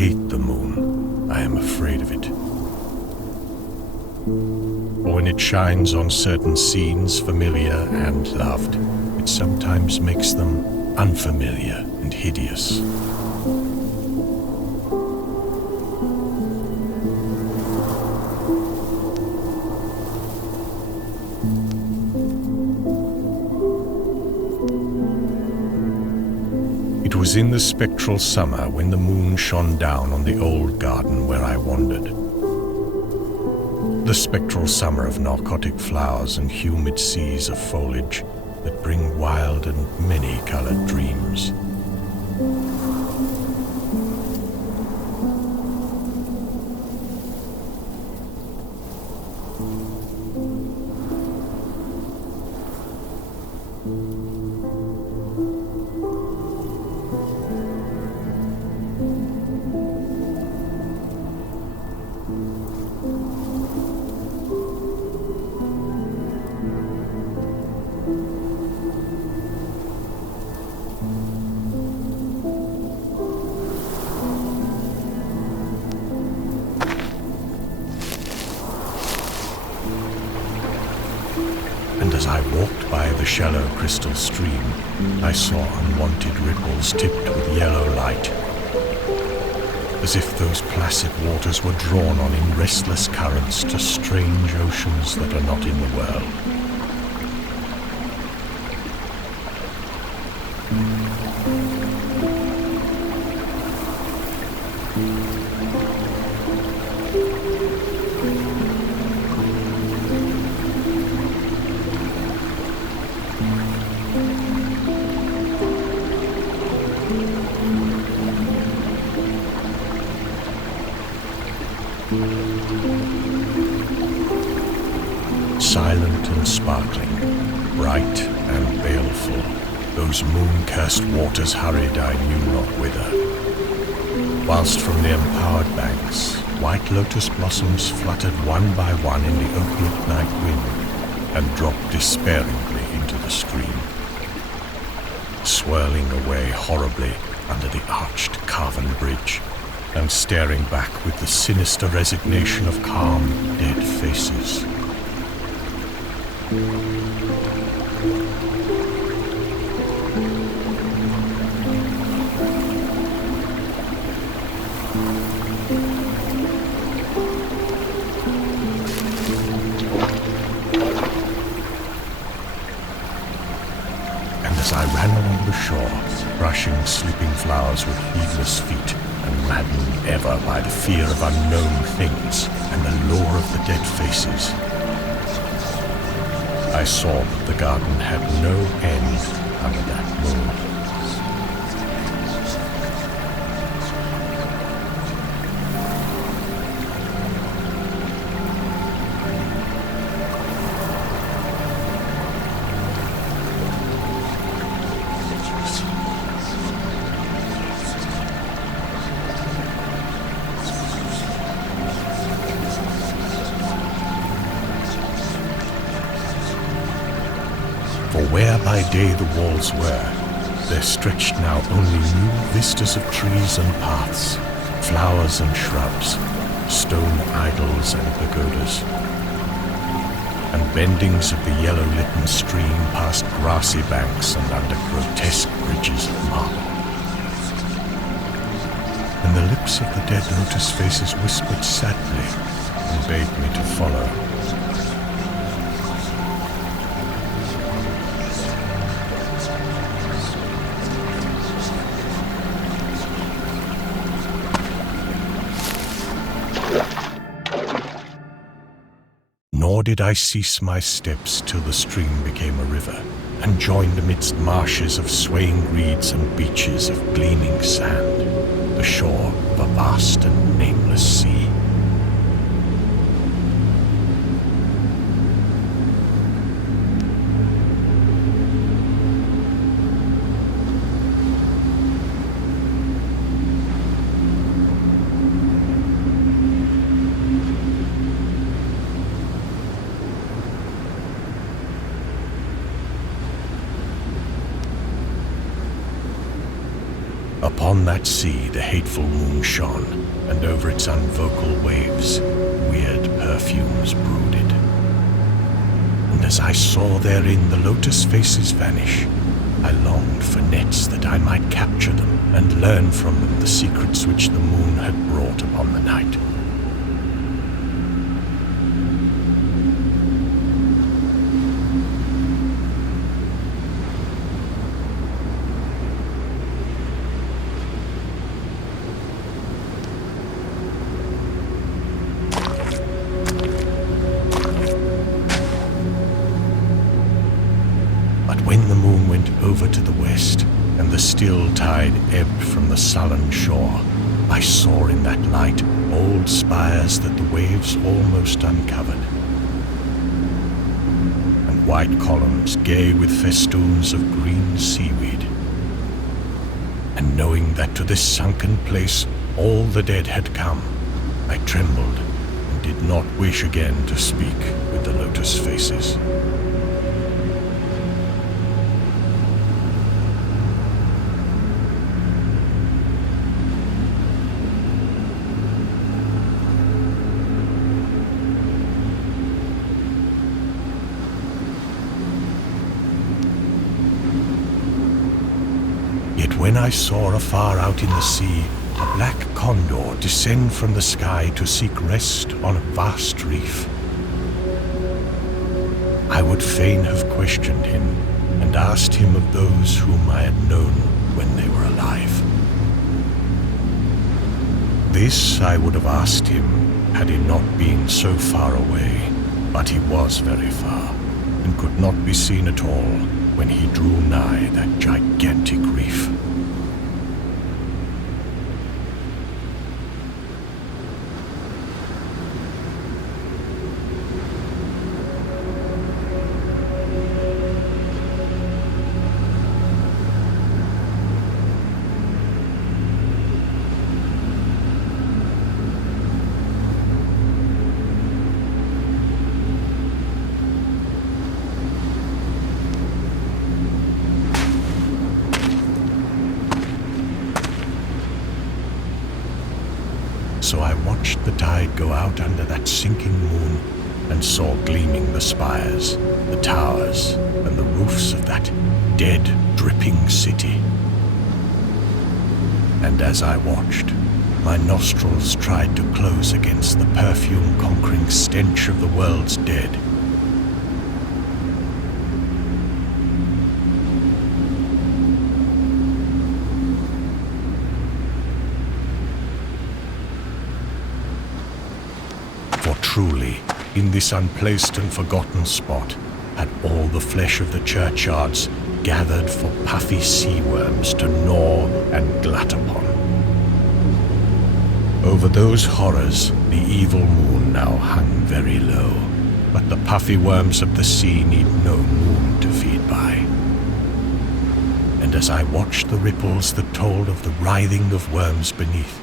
hate the moon. I am afraid of it. When it shines on certain scenes, familiar and loved, it sometimes makes them unfamiliar and hideous. It was in the spectral summer when the moon shone down on the old garden where I wandered. The spectral summer of narcotic flowers and humid seas of foliage that bring wild and many-colored dreams. And as I walked by the shallow crystal stream, I saw unwanted ripples tipped with yellow light, as if those placid waters were drawn on in restless currents to strange oceans that are not in the world. Silent and sparkling, bright and baleful, those moon-cursed waters hurried I knew not whither, whilst from the empowered banks, white lotus blossoms fluttered one by one in the opiate night wind and dropped despairingly into the stream, swirling away horribly under the arched carven bridge, and staring back with the sinister resignation of calm, dead faces. And as I ran along the shore, brushing sleeping flowers with heedless feet, and maddened ever by the fear of unknown things and the lure of the dead faces, I saw that the garden had no end under that moon. For where by day the walls were, there stretched now only new vistas of trees and paths, flowers and shrubs, stone idols and pagodas, and bendings of the yellow-litten stream past grassy banks and under grotesque bridges of marble. And the lips of the dead lotus faces whispered sadly and bade me to follow. Nor did I cease my steps till the stream became a river, and joined amidst marshes of swaying reeds and beaches of gleaming sand, the shore of a vast and nameless sea. Upon that sea the hateful moon shone, and over its unvocal waves weird perfumes brooded. And as I saw therein the lotus faces vanish, I longed for nets that I might capture them and learn from them the secrets which the moon had brought upon the night. When the moon went over to the west, and the still tide ebbed from the sullen shore, I saw in that light old spires that the waves almost uncovered, and white columns gay with festoons of green seaweed. And knowing that to this sunken place all the dead had come, I trembled and did not wish again to speak with the lotus faces. Yet when I saw afar out in the sea a black condor descend from the sky to seek rest on a vast reef, I would fain have questioned him and asked him of those whom I had known when they were alive. This I would have asked him had he not been so far away, but he was very far, and could not be seen at all when he drew nigh that gigantic reef. So I watched the tide go out under that sinking moon, and saw gleaming the spires, the towers, and the roofs of that dead, dripping city. And as I watched, my nostrils tried to close against the perfume-conquering stench of the world's dead. For truly, in this unplaced and forgotten spot, had all the flesh of the churchyards gathered for puffy sea worms to gnaw and glut upon. Over those horrors, the evil moon now hung very low, but the puffy worms of the sea need no moon to feed by. And as I watched the ripples that told of the writhing of worms beneath,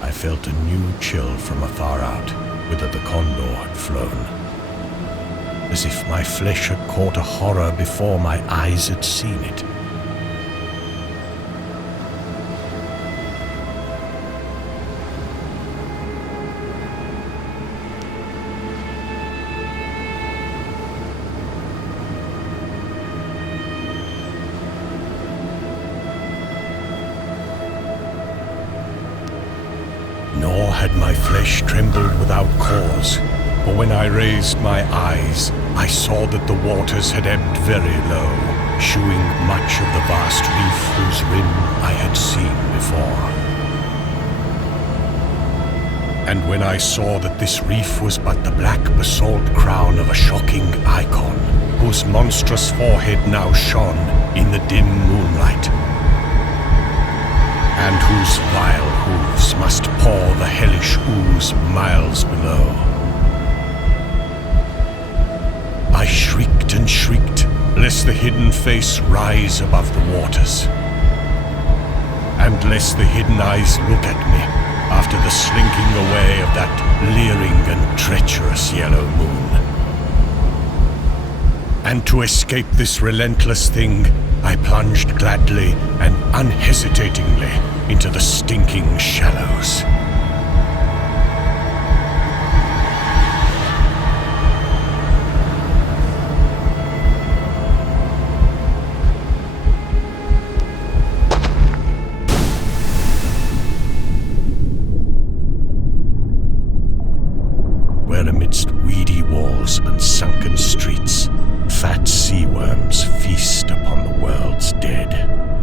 I felt a new chill from afar out, whither the condor had flown, as if my flesh had caught a horror before my eyes had seen it. Nor had my flesh trembled without cause, for when I raised my eyes, I saw that the waters had ebbed very low, shewing much of the vast reef whose rim I had seen before. And when I saw that this reef was but the black basalt crown of a shocking icon, whose monstrous forehead now shone in the dim moonlight, and whose vile hooves must pour the hellish ooze miles below, I shrieked and shrieked, lest the hidden face rise above the waters, and lest the hidden eyes look at me after the slinking away of that leering and treacherous yellow moon. And to escape this relentless thing, I plunged gladly and unhesitatingly into the stinking shallows. Where amidst weedy walls and sunken streets, fat sea worms feast upon the world's dead.